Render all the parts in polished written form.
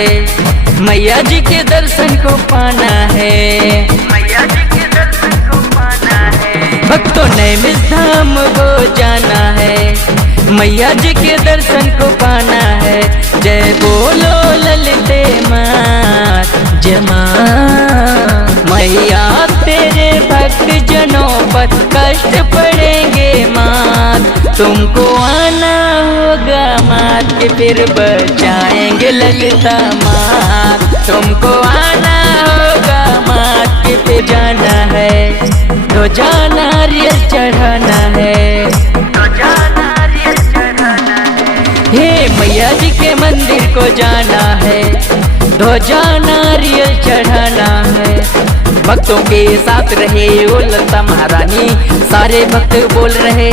है, मैया जी के दर्शन को पाना है, मैया जी के दर्शन को पाना है। भक्तों ने निज धाम को जाना है, मैया जी के दर्शन को पाना है। जय बोलो ललिते माँ जय माँ। मैया तेरे भक्त जनों पर कष्ट पड़ेंगे माँ, तुमको आना होगा माँ के फिर बचाएंगे ललिता माँ, तुमको आना होगा माँ के फिर जाना है, तो जाना नारियल चढ़ाना है, तो जाना नारियल चढ़ाना है। हे मैया जी के मंदिर को जाना है, ध्वजा नारियल चढ़ाना है। भक्तों के साथ रहे ओ ललिता महारानी, सारे भक्त बोल रहे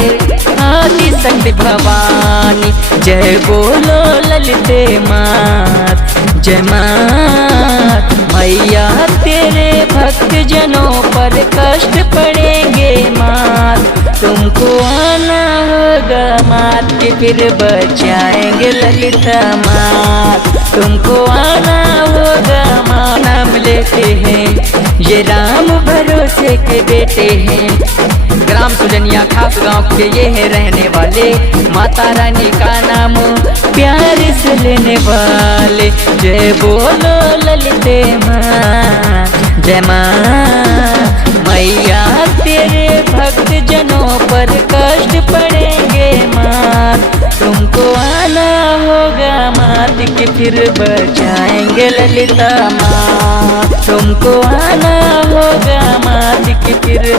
आदि शक्ति भवानी। जय बोलो ललिते माँ जय माँ। मैया तेरे भक्त जनों पर कष्ट पड़ेंगे माँ, तुमको आना होगा माँ के फिर बचाएंगे ललिता माँ, तुमको आना होगा माँ। नाम लेते हैं ये राम भरोसे के बेटे हैं, ग्राम सुजनिया खास गांव के ये है रहने वाले, माता रानी का नाम प्यार से लेने वाले। जय बोलो ललिते माँ जय माँ। मैया तेरे भक्त जनों पर कष्ट पड़ेंगे माँ, तुमको आना होगा माँ के फिर बचाएंगे ललिता माँ, तुमको आना होगा माँ के फिर